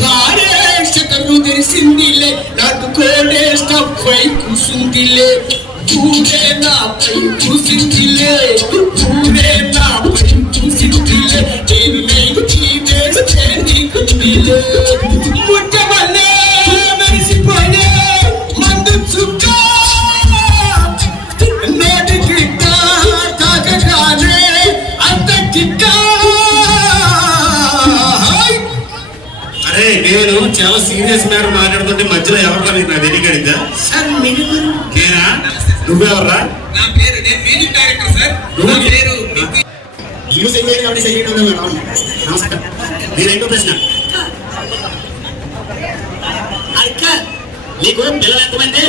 కారేషకరు తెరిసిందిలే నాకు కోడేష్టపై కూసుందిలే పూరే నాపై కూసిందిలే పూరే నాపై కూసిందిలే నీకుందిలే ముట్టమల్లే మెరిసిపోయే మందు చుక్క నోటికి తాకగానే అంత కిక్క. అరే నేను చాలా సీరియస్ మ్యాటర్ మాట్లాడుతుంటే మధ్యలో ఎవరు నాకు తెలియకడిద్దా సార్ మీరు నేనా? నువ్వెవర్రా? నా పేరు నేను మ్యూజిక్ డైరెక్టర్ సార్. నా పేరు నేనేంటో ప్రశ్న నీకు పిల్లలు ఎంతమంది?